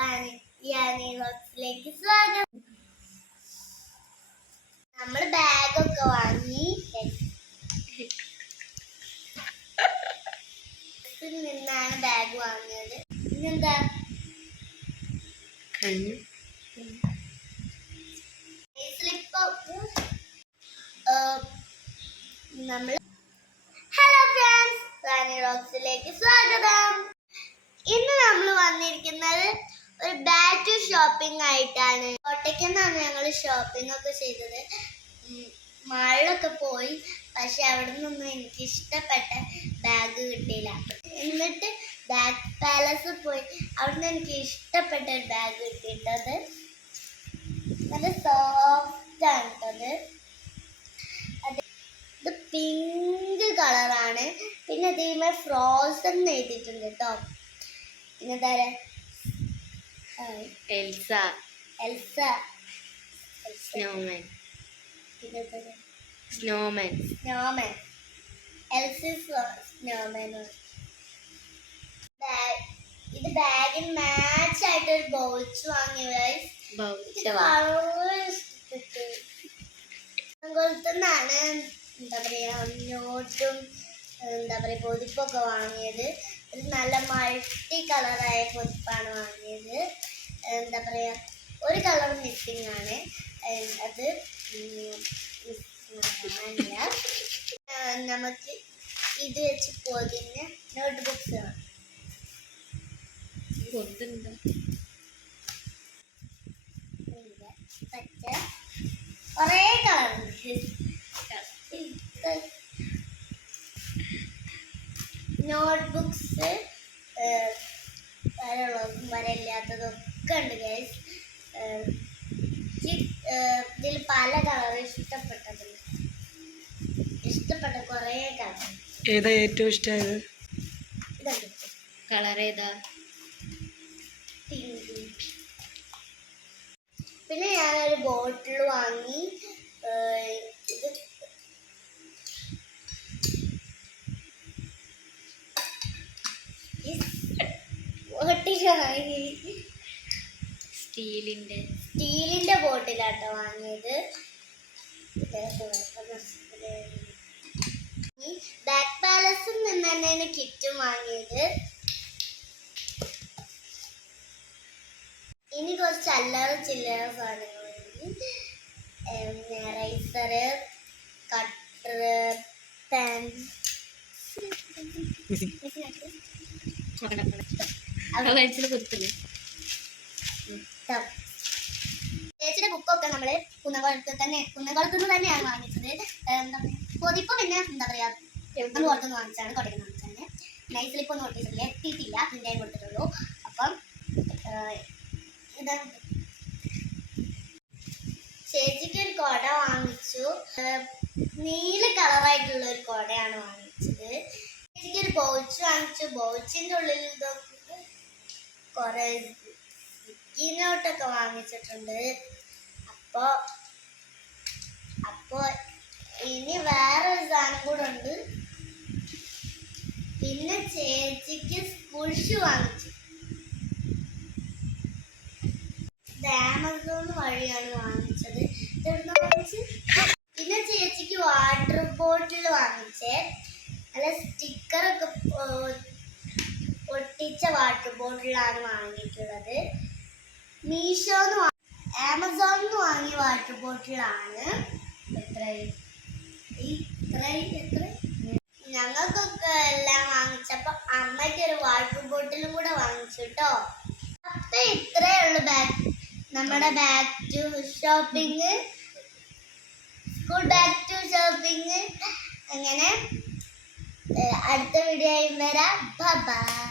ിലേക്ക് സ്വാഗതം. നമ്മൾ ബാഗൊക്കെ വാങ്ങി നിന്നാണ് ബാഗ് വാങ്ങിയത്. പിന്നെന്താ നമ്മൾ ഹലോ ഫ്രണ്ട്സ്, റാണി റോക്സിലേക്ക് സ്വാഗതം. ഇന്ന് നമ്മൾ വന്നിരിക്കുന്നത് ഒരു ബാഗ് ഷോപ്പിംഗ് ആയിട്ടാണ്. കോട്ടയ്ക്കെന്നാണ് ഞങ്ങൾ ഷോപ്പിംഗ് ഒക്കെ ചെയ്തത്. മാളിലൊക്കെ പോയി, പക്ഷെ അവിടെ നിന്നൊന്നും എനിക്ക് ഇഷ്ടപ്പെട്ട ബാഗ് കിട്ടിയില്ല. എന്നിട്ട് ബാഗ് പാലസ് പോയി, അവിടെ നിന്ന് എനിക്ക് ഇഷ്ടപ്പെട്ട ഒരു ബാഗ് കിട്ടിയിട്ടത്. നല്ല സോഫ്റ്റ് ആണ് കേട്ടത്. ഇത് പിങ്ക് കളറാണ്. പിന്നെ ഇതിന്മേൽ ഫ്രോസൺ എഴുതിയിട്ടുണ്ട് കേട്ടോ. പിന്നെ തരാം എൽസ എൽസ സ്നോമാൻ പിന്നെ സ്നോമാൻ സ്നോമാൻ എൽസ സ്നോമാൻ. ഇത് ബാഗിന് മാച്ച് ആയിട്ട് ഒരു ബൗച്ച് വാങ്ങിയ വളരെ ഇഷ്ടപ്പെട്ടു. കൊളുത്തുന്നാണ് എന്താ പറയാ നോട്ടും എന്താ പറയുക പൊതിപ്പൊക്കെ വാങ്ങിയത്. ഇത് നല്ല മൾട്ടി കളറായ പൊതിപ്പാണ് വാങ്ങിയത്. എന്താ പറയുക ഒരു കളർ മിസ്സിങ് ആണ്. അത് നമുക്ക് ഇത് വെച്ച് പൊതിഞ്ഞ് നോട്ട് ബുക്സ് വേണം. പച്ച കുറേ കളറുണ്ട്. നോട്ട് ബുക്സ് വരയുള്ളതും വരയില്ലാത്തതും ഒക്കെ ഉണ്ട് ഗൈസ്. ഇതിൽ പല കളർ ഇഷ്ടപ്പെട്ട കുറേ കളർ. ഏതാ ഏറ്റവും ഇഷ്ടമായത്? കളർ ഏതാ? പിങ്ക്. പിന്നെ ഞാനൊരു ബോട്ടിൽ വാങ്ങി. ഇത് സ്റ്റീലിന്റെ ബോട്ടിലാട്ടോ വാങ്ങിയത്. ബാഗ് പാലസിൽ നിന്ന് തന്നെയാണ് കിറ്റും വാങ്ങിയത്. ഇനി കുറച്ച് അല്ലറ ചില്ലറ സാധനങ്ങൾ റൈസർ, കട്ടർ, പെൻ. ചേച്ചിയുടെ ബുക്കൊക്കെ നമ്മള് കുന്നംകുളത്ത് തന്നെയാണ് വാങ്ങിച്ചത്. പൊതിപ്പ് പിന്നെ എന്താ പറയാ പുറത്തുനിന്ന് വാങ്ങിച്ചാണ്, കൊടയിൽ വാങ്ങിച്ചാണ്. നൈസിലിപ്പോൾ നോട്ടീസിൽ എത്തിയിട്ടില്ല, പ്രിൻ്റ് കൊടുത്തിട്ടുള്ളൂ. അപ്പം ഇതാണ് ചേച്ചിക്ക് ഒരു കൊട വാങ്ങിച്ചു. നീല കളറായിട്ടുള്ള ഒരു കൊടയാണ് വാങ്ങിച്ചത്. ചേച്ചിക്ക് ഒരു ബൗച്ച് വാങ്ങിച്ചു. ബൗച്ചിൻ്റെ ഉള്ളിൽ കുറെ നോട്ടൊക്കെ വാങ്ങിച്ചിട്ടുണ്ട്. അപ്പോ ഇനി വേറൊരു സാധനം കൂടെ ഉണ്ട്. പിന്നെ ചേച്ചിക്ക് സ്കൂൾ ഷൂ വാങ്ങിച്ചു. ഇത് ആമസോൺ വഴിയാണ് വാങ്ങിച്ചത്. പിന്നെ ചേച്ചിക്ക് വാട്ടർ ബോട്ടിൽ വാങ്ങിച്ചേ. നല്ല സ്റ്റിക്കറൊക്കെ ഒട്ടിച്ച വാട്ടർ ബോട്ടിലാണ് വാങ്ങിയിട്ടുള്ളത്. മീഷോന്ന് ആമസോണിന്ന് വാങ്ങിയ വാട്ടർ ബോട്ടിലാണ്. എത്ര ഞങ്ങൾക്കൊക്കെ എല്ലാം വാങ്ങിച്ചപ്പോൾ അമ്മയ്ക്ക് ഒരു വാട്ടർ ബോട്ടിലും കൂടെ വാങ്ങിച്ചു കേട്ടോ. അപ്പൊ ഇത്രയേ ഉള്ളൂ നമ്മുടെ back to shopping, school back to shopping. അങ്ങനെ അടുത്ത വീഡിയോയിൽ വരാം. ബൈ.